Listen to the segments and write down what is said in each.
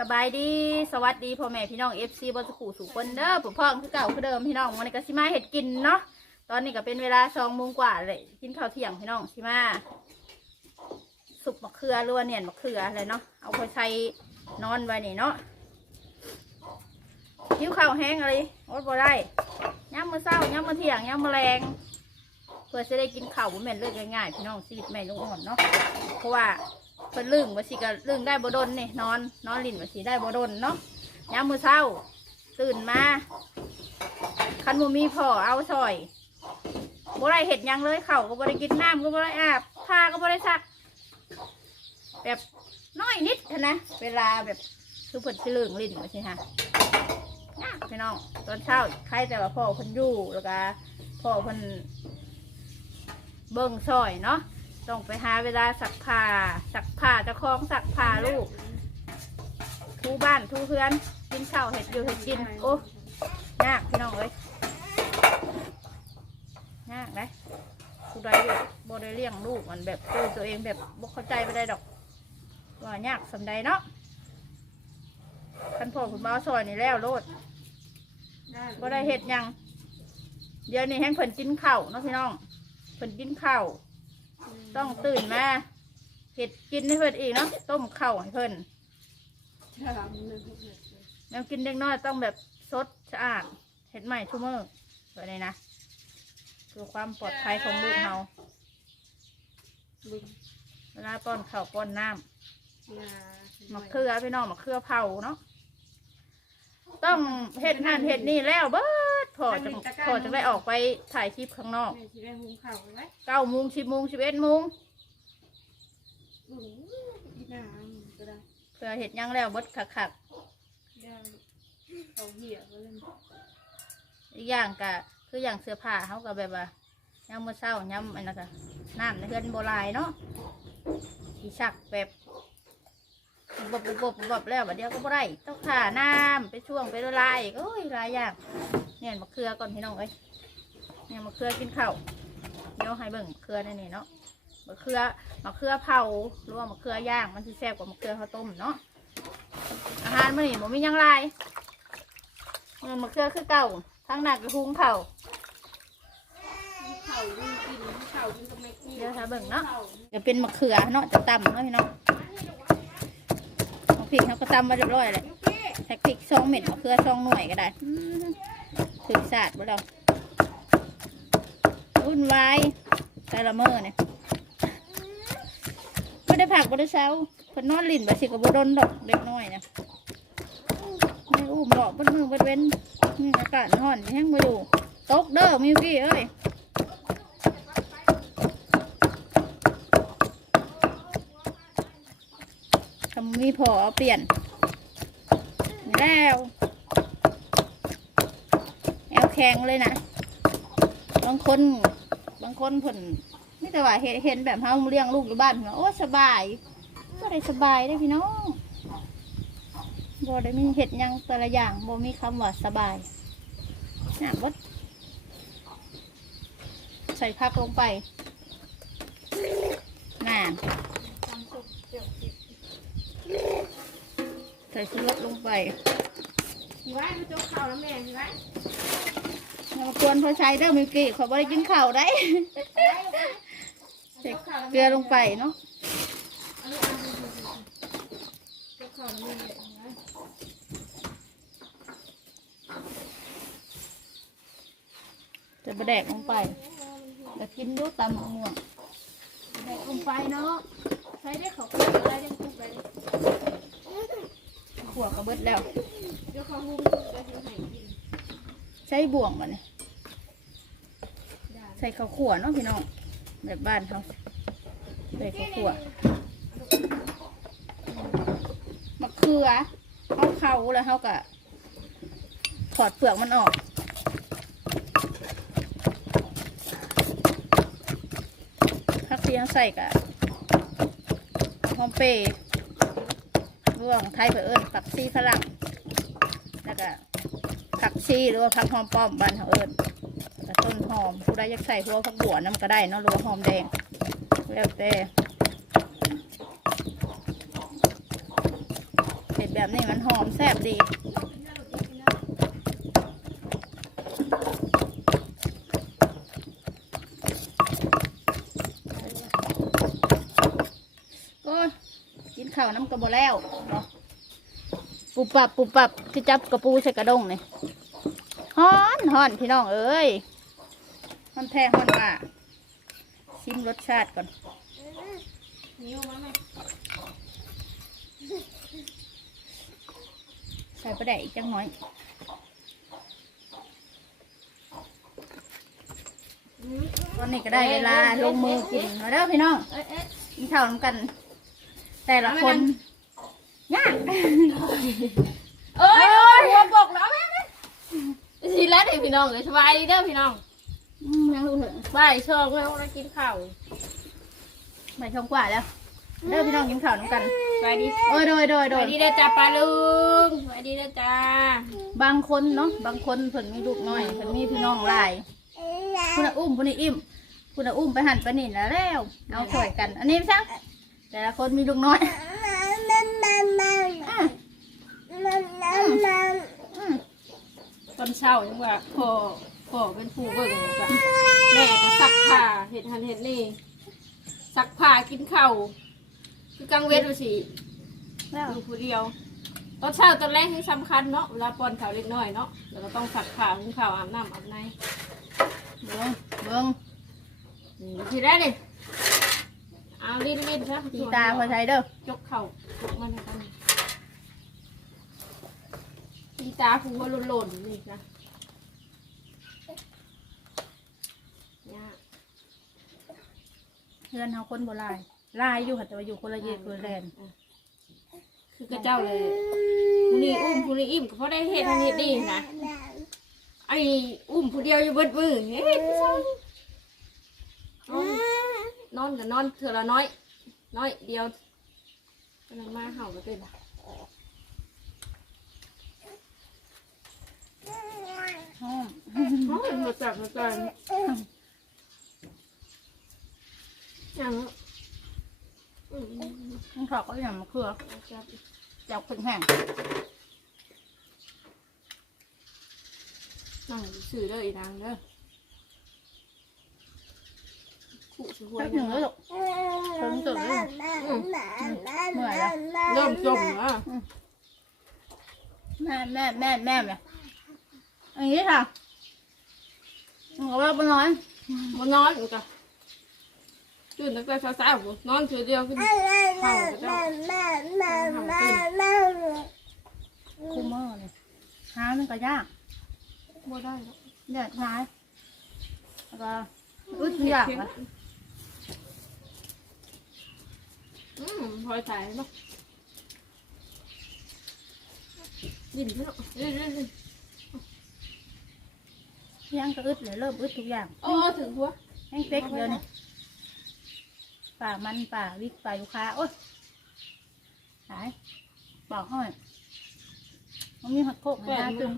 สบายดี สวัสดีพ่อแม่พี่น้องเอฟซีบนสกูสู่คนเด้อผมพ่องคือเก่าคือเดิมพี่น้องวันนี้ก็สิมาเห็ดกินเนาะ ตอนนี้ก็เป็นเวลาสองโมงกว่าเลยกินข้าวเที่ยงพี่น้องสิมาสุกมะเขือหรือว่าเนี่ยมะเขืออะไรเนาะ เอาไปใส่นอนไว้นี่เนาะหิวข้าวแห้งอะไรโอ๊ยบ่ได้ย้ำมือเศร้าย้ำมือเที่ยงย้ำมือแรงเพื่อจะได้กินข้าวบ่แม่นเลิกง่ายๆพี่น้องชีวิตแม่ลุงอ่อนเนาะ เพราะว่า เพิ่นลึงว่าสิก็ลึงได้บ่ดนนี่นอน นอนลิ้นว่าสิได้บ่ดนเนาะยามมื้อเช้า ตื่นมาคันบ่มีพ่อเอาซอยบ่ได้เฮ็ดหยังเลยข้าวก็บ่ได้กินน้ำก็บ่ได้อาบผ้าก็บ่ได้ซัก แบบน้อยนิดนนะเวลาแบบคือเพิ่นสิลึงลิ้นว่าสิฮะยากพี่น้องตอนเช้าใครแต่ว่าพ่อเพิ่นอยู่แล้วก็พ่อเพิ่นเบิ่งซอยเนาะ ต้องไปหาเวลาสักผ้าสักผ้าเจะคล้าของสักผ้าลูก ทูบ้านทูเพื่อนกินข้าวเห็ดอยู่เห็ดกิน โอ้ยากพี่น้องเลยยากนะผู้ใดแบบบ่ได้เลี้ยงลูกมันแบบเจอตัวเองแบบบ่เข้าใจไปได้ดอก ว่ายากสำใดเนาะคันพ่อคุณบ้าวซอยนี่แล้วโลดบ่ได้เห็ดหยัง เดี๋ยวนี้แห้งเพิ่นกินข้าวเนาะพี่น้องเพิ่นกินข้าว ต้องตื่นมาเห็ดกินให้เพิ่นอีกเนาะต้มข้าวให้เพิ่นแนวกินเล็กน้อยต้องแบบสดสะอาดเห็ดใหม่ชั่วโมงแบบนี้นะเพื่อความปลอดภัยของลูกเฮาเวลาป้อนข้าวป้อนน้ำมะเขือพี่น้องมะเขือเผาเนาะ ต้องเห็ดนั่นเห็ดนี่แล้วเบิดพอจะพอจะได้ออกไปถ่ายคลิปข้างนอกแม่สิได้หุงข้าวไว้เก้าโมงสิบโมงสิบเอ็ดโมงโอ้โหอีหน้าก็ได้เพื่อเห็ดหยังแล้วเบดขักขักได้เขาเหี้ยก็เล่นๆอีกอย่างก็คืออย่างเสื้อผ้าเขาก็แบบว่าย้ำมือเศร้าย้ำอันนั้นก็น้ำในเฮือนโบราณเนาะสีสักแบบ บบบบบบบบแล้วบัดเดียวก็บ่ได้ต้องถ่าน้ำไปช่วงไปละลายอีกโอ้ยหลายอย่างเนี่ยมะเขือก่อนพี่น้องเอ้ยเนี่ยมะเขือกินข้าวเดี๋ยวให้เบิ่งมะเขือในนี่เนาะมะเขือมะเขือเผาหรือว่ามะเขือย่างมันสิแซ่บกว่ามะเขือข้าวต้มเนาะอาหารมื้อนี้บ่มีหยังหลายเงินมะเขือคือเก่าทั้งหนักกระหุงเผาข้าวกินกินข้าวกินก็ไม่กินเดี๋ยวถ้าเบิ่งเนาะจะเป็นมะเขือเนาะจะตำเนาะพี่น้องเอา พริกเขาก็ตำมาเรียบร้อยเลยแท็กพริกสองเม็ดมะเขือสองหน่วยก็ได้ถึงศาสตร์บ่เราวุ่นวายแต่ละเมอเนี่ยไม่ได้ผักบ่ได้เช้าเพิ่นนอนลิ้นบ่สิกับบ่ดนดอกเล็กน้อยนะไม่อุ้มดอกบนมือบนเว้นนี่อากาศร้อนแห้งมาอยู่ตกเด้อมิวกี้เอ้ย ทำมี พอเอเปลี่ยนแล้วแอวแข็งเลยนะ บางคนบางคนผลไม่แต่ว่าเห็นเห็นแบบเฮาเลี้ยงลูกอยู่บ้านเนาะโอ้สบายก็ได้สบายได้พี่น้องบ่ได้มีเห็ดยังแต่ละอย่างบ่มีคำว่าสบายน่ะวัดใส่ผักลงไปน่ะ ทำสุกเจียวจิบ ใส่ชูรสลงไปสิไว้มาโจ๊กข้าวแล้วแม่สิไว้เราควรพอใช้เด้อมิวกี้ขอบ่ได้กินข้าวได้ใส่เกลือลงไปเนาะเอาลูกเอาดูดูดูโจ๊กข้าวแล้วแม่สิไว้ใส่บะแดกลงไปแล้วกินดูตำมะม่วงแดกลงไปเนาะใช้ได้เขาเกลืออะไรยังคลุกไปขั วกระเบิดแล้วเดี๋ยวเหุงแล้วสิให้กินใช้บ่วงมาเนี่ยได้ใส่ข้าวขัวเนาะพี่น้องแบบบ้านเขาใส่ข้าวขัวมะเขือเอาเขาแล้วเขาก็ถอดเปลือกมันออกผักทียังใส่กะหอมเปร ย์ร่วงไทยเพื่อเอิญผักชีฝรั่งแล้วก็ผักชีหรือว่าผักหอมป้อมบ้านเขาเอิญต้นหอมผู้ใดอยากใส่หัวผักบัวน้ำก็ได้เนาะหรือว่าหอมแดงแล้วแต่เผ็ดแบบนี้มันหอมแซ่บดี โอ้ยกิน ข้าวน้ำกระบอแล้วปุบปับปุบปับคือจับกระปูใส่กระดงนี่ฮ้อนฮ้อนพี่น้องเอ้ยฮ้อนแท้ฮ้อนว่าชิมรสชาติก่อนนิ้วมาไหมใส่ประเดะอีกจังหน่อยตอนนี้ก็ได้เวลาลงมือกินมาเด้อพี่น้องกินข้าวน้ำกัน แต่ละคนยากเอ้ยหัวปกแล้วแม่สิแล้วเด็กพี่น้องเลยสบายดีเด้อพี่น้องอืมยังรู้เถอะบ่ายช่องแล้วเรากินข้าวไม่ช่องกว่าแล้วเด้อพี่น้องกินข้าวน้ำกันสบายดีโอ้ยโดยโดยสโดบายยดีเด้อจ้าปลาลุงสบายดีเด้อจ้าบางคนเนาะบางคนเพิ่นมีลูกน้อยเพิ่นมีพี่น้องหลายคุณน่ะอุ้มคุณนี่อิ่มคุณน่ะอุ้มไปหันไปนี่แล้วแล้วเอาช่วยกัน อันนี้ช่าง แต่ละคนมีลูกน้อยตอนเช้าจังว่าพ่อพ่อเป็นผู้เบิ่งจ้ะแม่ก็ซักผ้าเห็ดหันเห็ดนี่ซักผ้ากินข้าวคือกลางเวทดูสิอยู่ผู้เดียวตอนเช้าตอนแรกที่สำคัญเนาะเวลาป้อนข้าวเล็กน้อยเนาะแล้วก็ต้องซักผ้าหุงข้าวอาบน้ำอาบในเบิ้งเบิ้งทีแรกเลย ลิ้นลิ้นซะตีตาพอใช้เด้อจกเข่าจกมันกันตีตาผูว่าหล่นๆนี่นะเนี่ยเพื่อนเขาคนโบราณลายอยู่ค่ะแต่ว่าอยู่คนละเยคนละแลนคือกระเจ้าเลยผู้นี้อุ้มผู้นี้อิ่มก็เพราะได้เห็ดทันเห็ดดีนะ ไอ้อุ้มผู้เดียวอยู่เบดมือเฮ้ยพี่ชาย นอนกับนอนเถื่อละน้อย น้อยเดียวกำลังมาเห่าก็ตื่นหอมอ๋อมาจับมาจับอย่างอืมต้องถอกก็อย่างมะเขือจับจับเป็นแห้งนั่งสื่อเด้ออีนางเด้อ ขู่สิหัวแป๊บหยันึ่งงแล้วลูกเพิ่งตื่นเลยเมื่อยแล้วเริ่มจมแล้วแม่แม่แม่แม่เนี่ยอันนี้ค่ะมันก็ว่าปน้อยมันนอนอยู่จ้ะตื่นตั้งแต่เช้าๆผมนอนเฉยเดียวขึ้นคูเมอร์เนี่ยหามันก็ยากบ่ได้แล้วเดือดร้ายแล้วก็ อึดยากอะอืมพลอยสายเนาะยินพี่เนาะยินยินยินยังก็อึดเลยเริ่มอึดทุกอย่างโอ้ถึงหัวแห้งเต็กเดียวนี่ป่ามันป่าวิกป่าลูกค้าโอ้ยหายบอกห้อยมันมีหักโคกให้หน้าตึง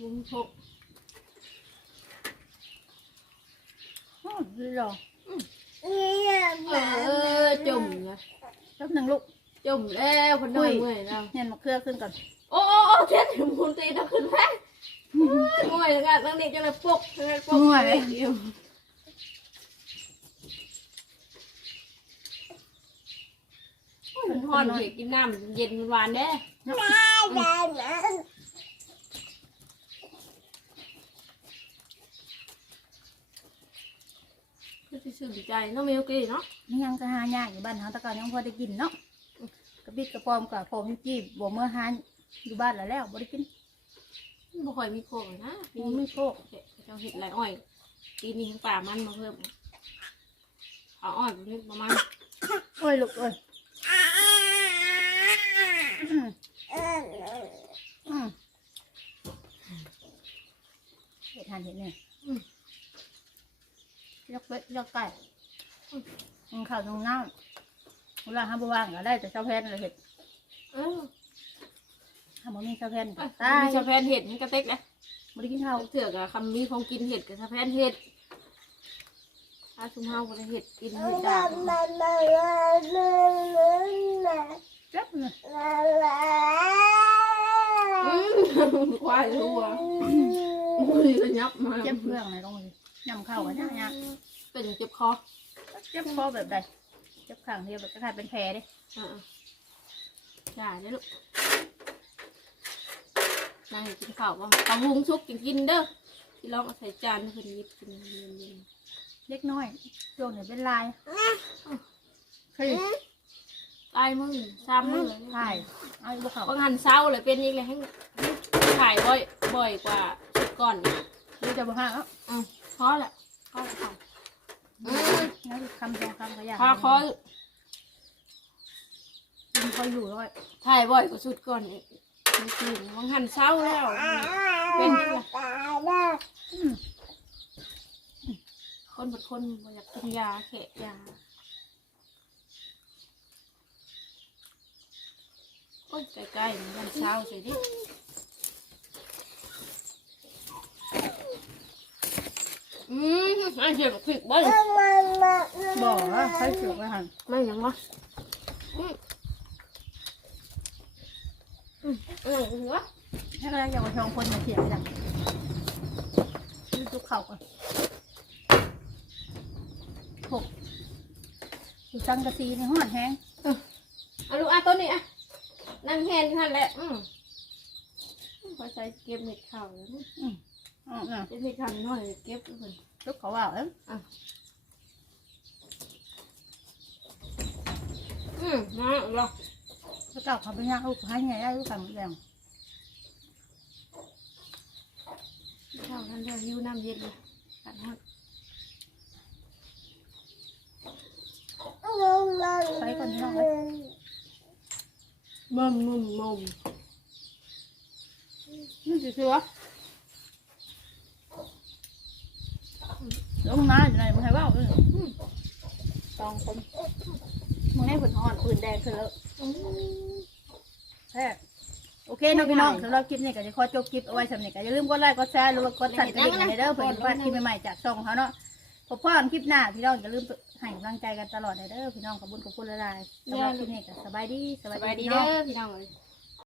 ลุงพกโอ้ย ดีหรอเออจมนะแป๊บหนึ่งลูกจมแล้วคนน้อยเมื่อยแล้วเห็นมะเขือขึ้นก่อนโอ้โอ้โอ้เช็ดถึงมุนตีต้องขึ้นแพ้เมื่อยแล้วกันตั้งนี้จะเลยปกจะเลยปกอยู่มันฮอนเหียกินน้ำเย็นหวานเด้ ก็จะชื่นใจเนาะมิวกี้เนาะนี่ยังจะหายากอยู่บ้านเขาแตะกอนยังพอได้กินเนาะกระปิดกระปอมกับผมจีบบัวเมื่อหาอยู่บ้านแล้วแล้วบ่ได้กินบ่ค่อยมีโคกนะปีมันนี้ไม่โคกเจ้าเห็ดไรอ้อยปีนี้ทั้งป่ามันมาเพิ่มเอาอ้อยประมาณโอ้ยลูกเอ้ยอืมอืมเห็ดทานเห็ดเนี่ย ยกเป็ดยกไก่กินข้าวตรงน้ำเวลาห้ามว่างก็ได้แต่เช้าแพนเลยเห็ดเออห้ามมีเช้าแพนก็ตามียชาแพนเห็ดนี่กระเต็กนะไม่ได้กินข้าเถื่อกะคำมีของกินเห็ดกับชาแพนเห็ดถ้าชุมเฮาก็จะเห็ดกินเห็ดด่างจ็บเลยควายรัวอุ้ยระยับมาเจ็บเรื่องเลยต้องมี ยยำเข้ากันเนี่ยเนี่ยเป็นเจ็บคอเจ็บคอแบบใดเจ็บข้างเดียวแบบจะกลายเป็นแผลเด้อ่าได้เลยลูกนางกินข้าวบ้างตำหุงชุกกินกินเด้อที่ลองเอาใส่จานให้เพิ่นหยิบกินเย็นเล็กน้อยช่วงนี้เป็นลายเคยๆตายมือสามมือใช่เอาลูกเขาบางหันเศร้าเลยเป็นอีกเลยให้ถ่ายบ่อยบ่อยกว่าชุดก่อนอีกดูจะบ้าแล้ว อะพอแหละพอแล้วค่ะอืมงั้นคำสองคำก็ยากพอคอกินคอยอยู่ด้วยถ่ายบ่อยกว่าชุดก่อนอีกจริงๆบางหันเศร้าแล้วเป็นอีกละอืมคนบดคนบ่อยากกินยาแขะยาโอ้ยใกล้ๆมันเศร้าสิดิ อืมไอ้เจ็บผิดบ้างบอกว่าใครเสือกไปหันไม่ยังวะอืมอืมเออเหรอให้กระยังมาชองคนมาเถียงกันดูจุกเข่าก่อนหกอยู่จังกะซีในห้อนแห้งเอาลูกอะตัวนี้อะนั่งแฮนท่านแหละอืมพอใช้เก็บเม็ดข้าวแล้ว นะอืมอ๋อน่ะเก็บเม็ดข้าวน้อยเก็บเลยจุกเขาว่าเอ้ยอืมมาหรอถ้าเก่าเขาไปย่างลูกให้ไงได้ลูกกันหมดแล้วข้าวท่านเดียวหิวน้ำเย็นเลยตัดฮอดไปก่อนนี่น้องมาอยู่ไหนมึงให้ว่าเออสองคนมึงให้ผลอ่อนปืนแดงคือแล้วแท้โอเคนะพี่น้องสำหรับคลิปนี้ก็จะขอจบคลิปเอาไว้สำเร็จก็อย่าลืมกดไลค์กดแชร์หรือว่ากดสั่นกระดิ่งในเด้อเพื่อจะพลาดคลิปใหม่ๆจากช่องเขาเนาะพบพ่อกันคลิปหน้าพี่น้องอย่าลืมให้กำลังใจกันตลอดเลยเด้อพี่น้องขอบคุณขอบคุณหลายๆสำหรับคลิปนี้ก็สบายดีสบายดีพี่น้เด้องพี่น้อง